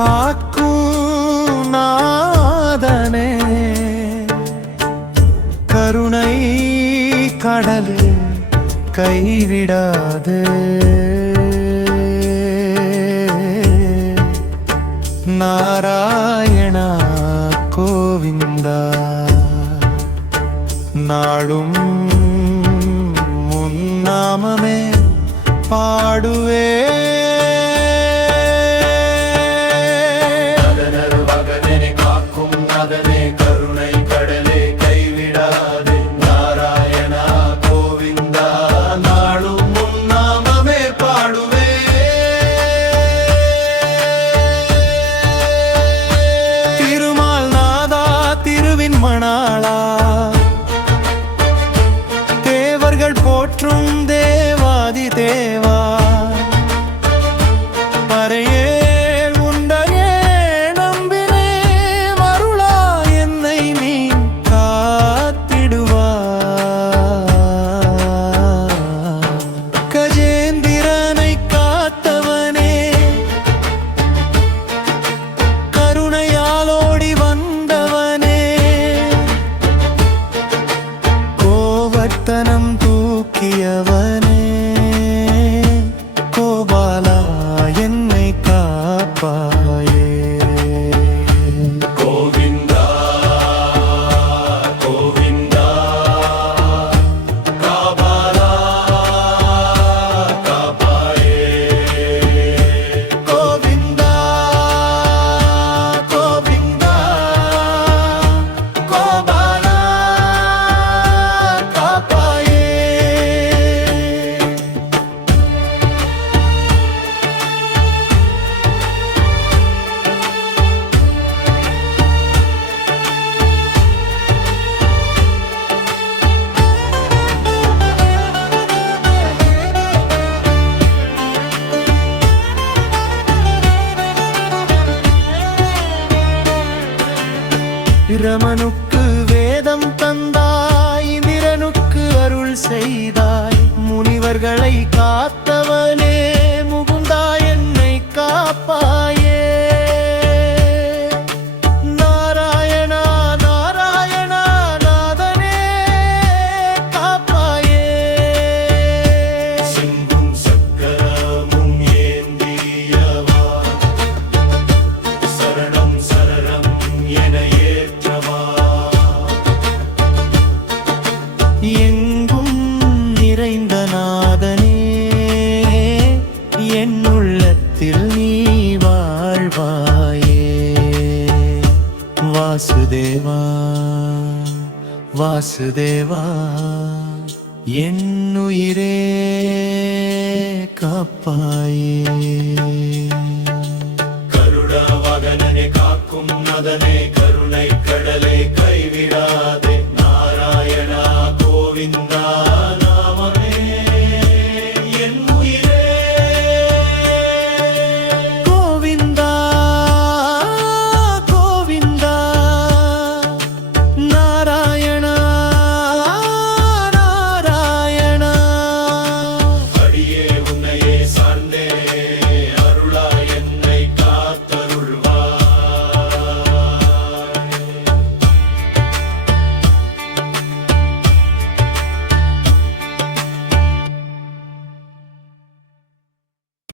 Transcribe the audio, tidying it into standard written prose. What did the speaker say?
காக்கும் நாதனே கருணை கடலே கைவிடாது நாராயணா கோவிந்தா நாளும் முன்னாமமே பாடுவே கருணை கடலே கைவிடாது நாராயணா கோவிந்தா நாளும் முன்னாமமே பாடுவே திருமால் நாதா திருவின் மணாளா தேவர்கள் போற்றும் தேவாதி தேவா பரையே தனம் தூக்கியவனே கோபாலா என்னை காப்பாயே கோவிந்தா கோவிந்தா காபாலா காப்பாயே கோவிந்தா கோவிந்தா கோபாலா பிரமனுக்கு வேதம் தந்தாய் இந்திரனுக்கு அருள் செய்தாய் முனிவர்களை காத்தவனே முகுந்தா என்னை காப்பாயே நாராயணா நாராயணா நாதனே காப்பாயே சிங்கும் சக்கரமும் ஏந்தியவா சரணம் சரணம் என எங்கும் நிறைந்த நாதனே என் உள்ளத்தில் நீ வாழ்வாயே வாசுதேவா வாசுதேவா என் உயிரே காப்பாயே கருட வாகனனே காக்கும் மதனே கருணை கடலை கைவிடாது